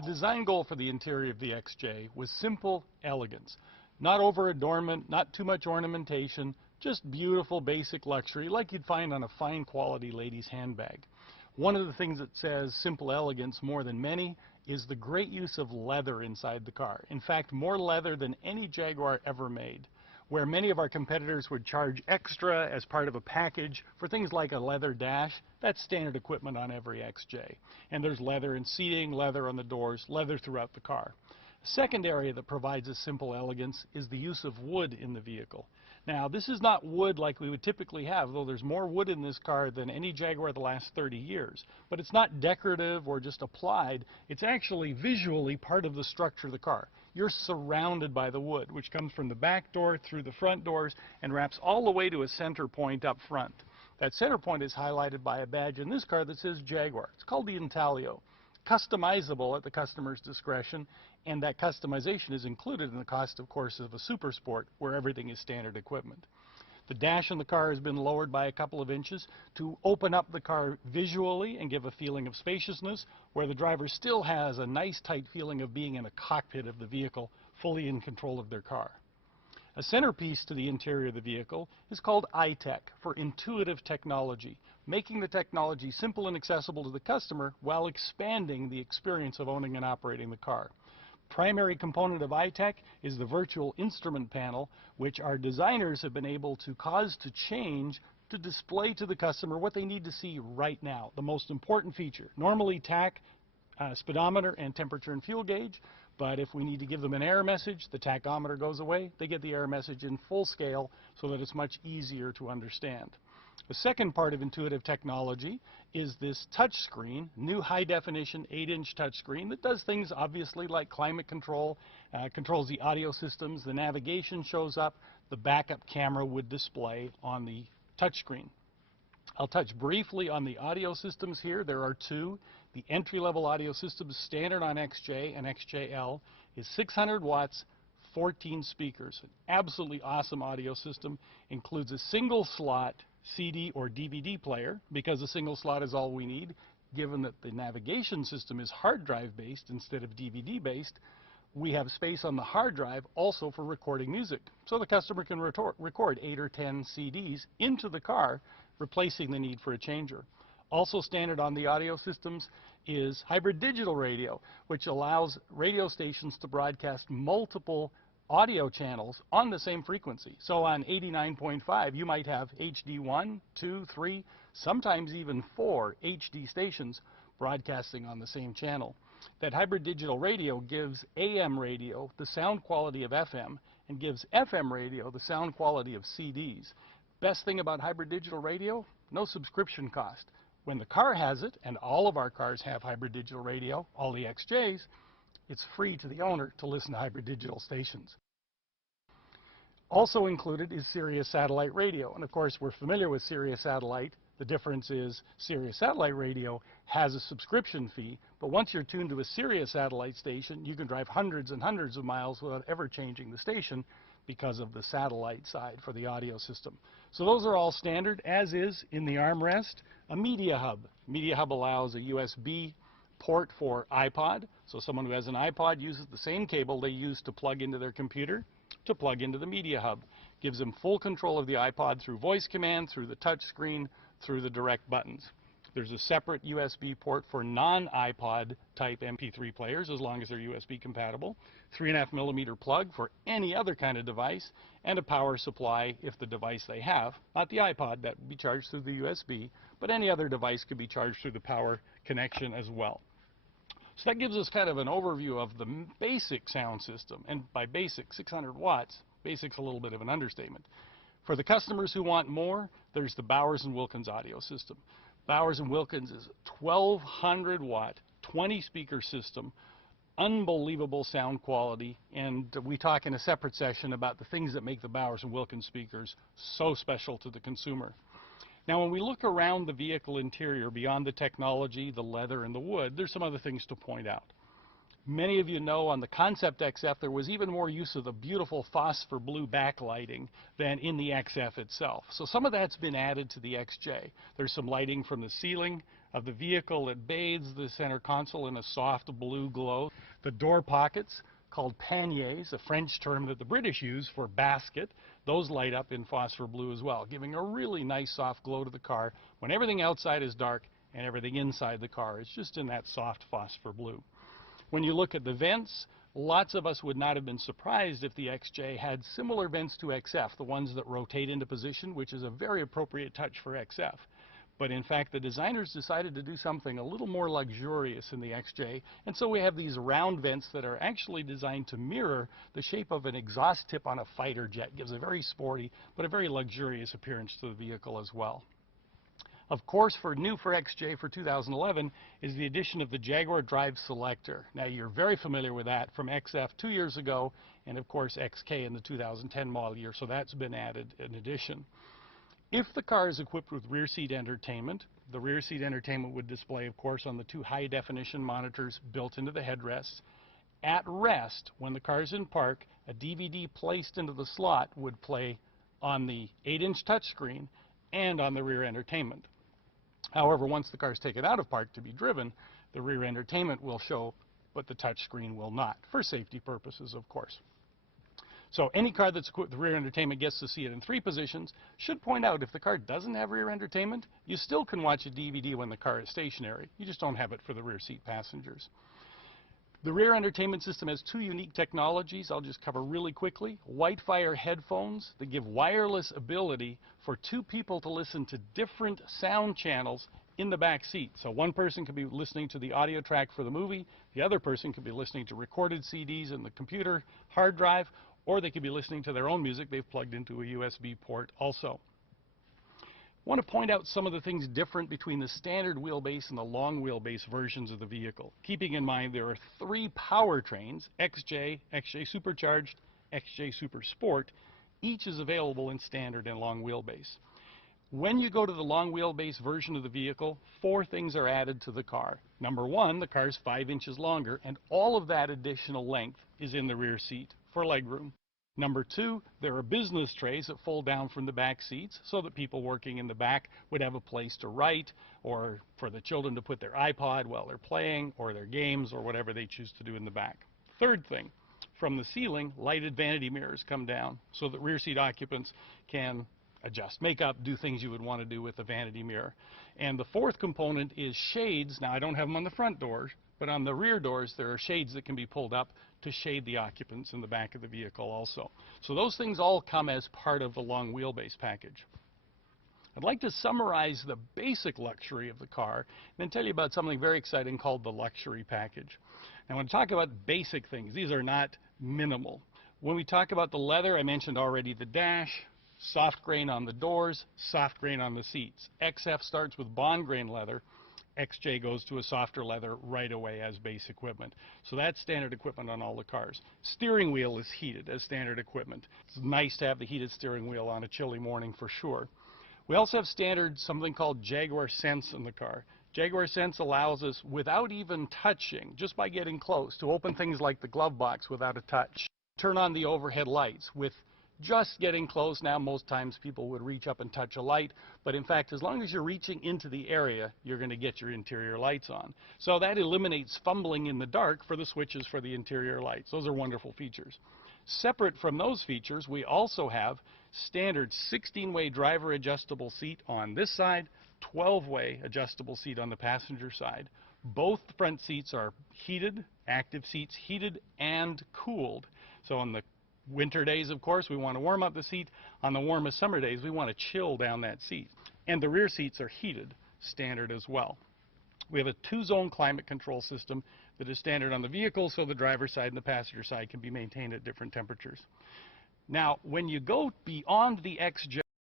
The design goal for the interior of the XJ was simple elegance. Not over-adornment, not too much ornamentation, just beautiful basic luxury like you'd find on a fine quality lady's handbag. One of the things that says simple elegance more than many is the great use of leather inside the car. In fact, more leather than any Jaguar ever made. Where many of our competitors would charge extra as part of a package for things like a leather dash, that's standard equipment on every XJ. And there's leather in seating, leather on the doors, leather throughout the car. A second area that provides a simple elegance is the use of wood in the vehicle. Now, this is not wood like we would typically have, though there's more wood in this car than any Jaguar the last 30 years. But it's not decorative or just applied. It's actually visually part of the structure of the car. You're surrounded by the wood, which comes from the back door through the front doors and wraps all the way to a center point up front. That center point is highlighted by a badge in this car that says Jaguar. It's called the intaglio. Customizable at the customer's discretion, and that customization is included in the cost, of course, of a Super Sport, where everything is standard equipment. The dash in the car has been lowered by a couple of inches to open up the car visually and give a feeling of spaciousness, where the driver still has a nice tight feeling of being in a cockpit of the vehicle, fully in control of their car. A centerpiece to the interior of the vehicle is called iTech, for intuitive technology, making the technology simple and accessible to the customer while expanding the experience of owning and operating the car. Primary component of iTech is the virtual instrument panel, which our designers have been able to cause to change to display to the customer what they need to see right now, the most important feature. Normally tach, speedometer, and temperature and fuel gauge, but if we need to give them an error message, the tachometer goes away. They get the error message in full scale so that it's much easier to understand. The second part of intuitive technology is this touch screen, new high-definition 8-inch touch screen that does things obviously like climate control, controls the audio systems, the navigation shows up, the backup camera would display on the touch screen. I'll touch briefly on the audio systems here. There are two. The entry-level audio system standard on XJ and XJL is 600 watts, 14 speakers. An absolutely awesome audio system. Includes a single slot CD or DVD player, because a single slot is all we need. Given that the navigation system is hard drive based instead of DVD based, we have space on the hard drive also for recording music. So the customer can record 8 or 10 CDs into the car, replacing the need for a changer. Also standard on the audio systems is hybrid digital radio, which allows radio stations to broadcast multiple audio channels on the same frequency. So on 89.5 you might have HD 1, 2, 3, sometimes even 4 HD stations broadcasting on the same channel. That hybrid digital radio gives AM radio the sound quality of FM and gives FM radio the sound quality of CDs. Best thing about hybrid digital radio? No subscription cost. When the car has it, and all of our cars have hybrid digital radio, all the XJs, it's free to the owner to listen to hybrid digital stations. Also included is Sirius satellite radio, and of course we're familiar with Sirius satellite. The difference is Sirius satellite radio has a subscription fee, but once you're tuned to a Sirius satellite station, you can drive hundreds and hundreds of miles without ever changing the station because of the satellite side for the audio system. So those are all standard, as is in the armrest a media hub. Media hub allows a USB port for iPod, so someone who has an iPod uses the same cable they use to plug into their computer to plug into the media hub. Gives them full control of the iPod through voice command, through the touch screen, through the direct buttons. There's a separate USB port for non-iPod type MP3 players, as long as they're USB compatible, 3.5mm plug for any other kind of device, and a power supply if the device they have, not the iPod, that would be charged through the USB, but any other device could be charged through the power connection as well. So that gives us kind of an overview of the basic sound system, and by basic, 600 watts, basic's a little bit of an understatement. For the customers who want more, there's the Bowers & Wilkins audio system. Bowers & Wilkins is a 1200 watt, 20 speaker system, unbelievable sound quality, and we talk in a separate session about the things that make the Bowers & Wilkins speakers so special to the consumer. Now when we look around the vehicle interior, beyond the technology, the leather, and the wood, there's some other things to point out. Many of you know on the Concept XF there was even more use of the beautiful phosphor blue backlighting than in the XF itself. So some of that's been added to the XJ. There's some lighting from the ceiling of the vehicle that bathes the center console in a soft blue glow. The door pockets, called panniers, a French term that the British use for basket, those light up in phosphor blue as well, giving a really nice soft glow to the car when everything outside is dark and everything inside the car is just in that soft phosphor blue. When you look at the vents, lots of us would not have been surprised if the XJ had similar vents to XF, the ones that rotate into position, which is a very appropriate touch for XF. But in fact, the designers decided to do something a little more luxurious in the XJ, and so we have these round vents that are actually designed to mirror the shape of an exhaust tip on a fighter jet. Gives a very sporty, but a very luxurious appearance to the vehicle as well. Of course, new for XJ for 2011 is the addition of the Jaguar Drive Selector. Now, you're very familiar with that from XF 2 years ago, and of course XK in the 2010 model year, so that's been added in addition. If the car is equipped with rear seat entertainment, the rear seat entertainment would display, of course, on the 2 high-definition monitors built into the headrests. At rest, when the car is in park, a DVD placed into the slot would play on the 8-inch touchscreen and on the rear entertainment. However, once the car is taken out of park to be driven, the rear entertainment will show, but the touchscreen will not, for safety purposes, of course. So any car that's equipped with rear entertainment gets to see it in 3 positions. Should point out, if the car doesn't have rear entertainment, you still can watch a DVD when the car is stationary. You just don't have it for the rear seat passengers. The rear entertainment system has 2 unique technologies I'll just cover really quickly. Whitefire headphones that give wireless ability for 2 people to listen to different sound channels in the back seat. So one person could be listening to the audio track for the movie, the other person could be listening to recorded CDs in the computer hard drive, or they could be listening to their own music they've plugged into a USB port also. I want to point out some of the things different between the standard wheelbase and the long wheelbase versions of the vehicle. Keeping in mind there are 3 powertrains, XJ, XJ Supercharged, XJ Super Sport. Each is available in standard and long wheelbase. When you go to the long wheelbase version of the vehicle, 4 things are added to the car. Number 1, the car is 5 inches longer, and all of that additional length is in the rear seat for legroom. Number 2, there are business trays that fold down from the back seats so that people working in the back would have a place to write, or for the children to put their iPod while they're playing, or their games, or whatever they choose to do in the back. Third thing, from the ceiling, lighted vanity mirrors come down so that rear seat occupants can adjust makeup, do things you would want to do with a vanity mirror. And the 4th component is shades. Now, I don't have them on the front doors, but on the rear doors there are shades that can be pulled up to shade the occupants in the back of the vehicle also. So those things all come as part of the long wheelbase package. I'd like to summarize the basic luxury of the car and then tell you about something very exciting called the luxury package. Now, when I talk about basic things, these are not minimal. When we talk about the leather, I mentioned already the dash, soft grain on the doors, soft grain on the seats. XF starts with bond grain leather. XJ goes to a softer leather right away as base equipment. So that's standard equipment on all the cars. Steering wheel is heated as standard equipment. It's nice to have the heated steering wheel on a chilly morning for sure. We also have standard something called Jaguar Sense in the car. Jaguar Sense allows us, without even touching, just by getting close, to open things like the glove box without a touch. Turn on the overhead lights with just getting close. Now, most times people would reach up and touch a light, but in fact, as long as you're reaching into the area, you're going to get your interior lights on. So that eliminates fumbling in the dark for the switches for the interior lights. Those are wonderful features. Separate from those features, we also have standard 16-way driver adjustable seat on this side, 12-way adjustable seat on the passenger side. Both front seats are heated, active seats, heated and cooled. So on the winter days, of course, we want to warm up the seat. On the warmest summer days, we want to chill down that seat. And the rear seats are heated, standard as well. We have a 2-zone climate control system that is standard on the vehicle, so the driver's side and the passenger side can be maintained at different temperatures. Now, when you go beyond the XJ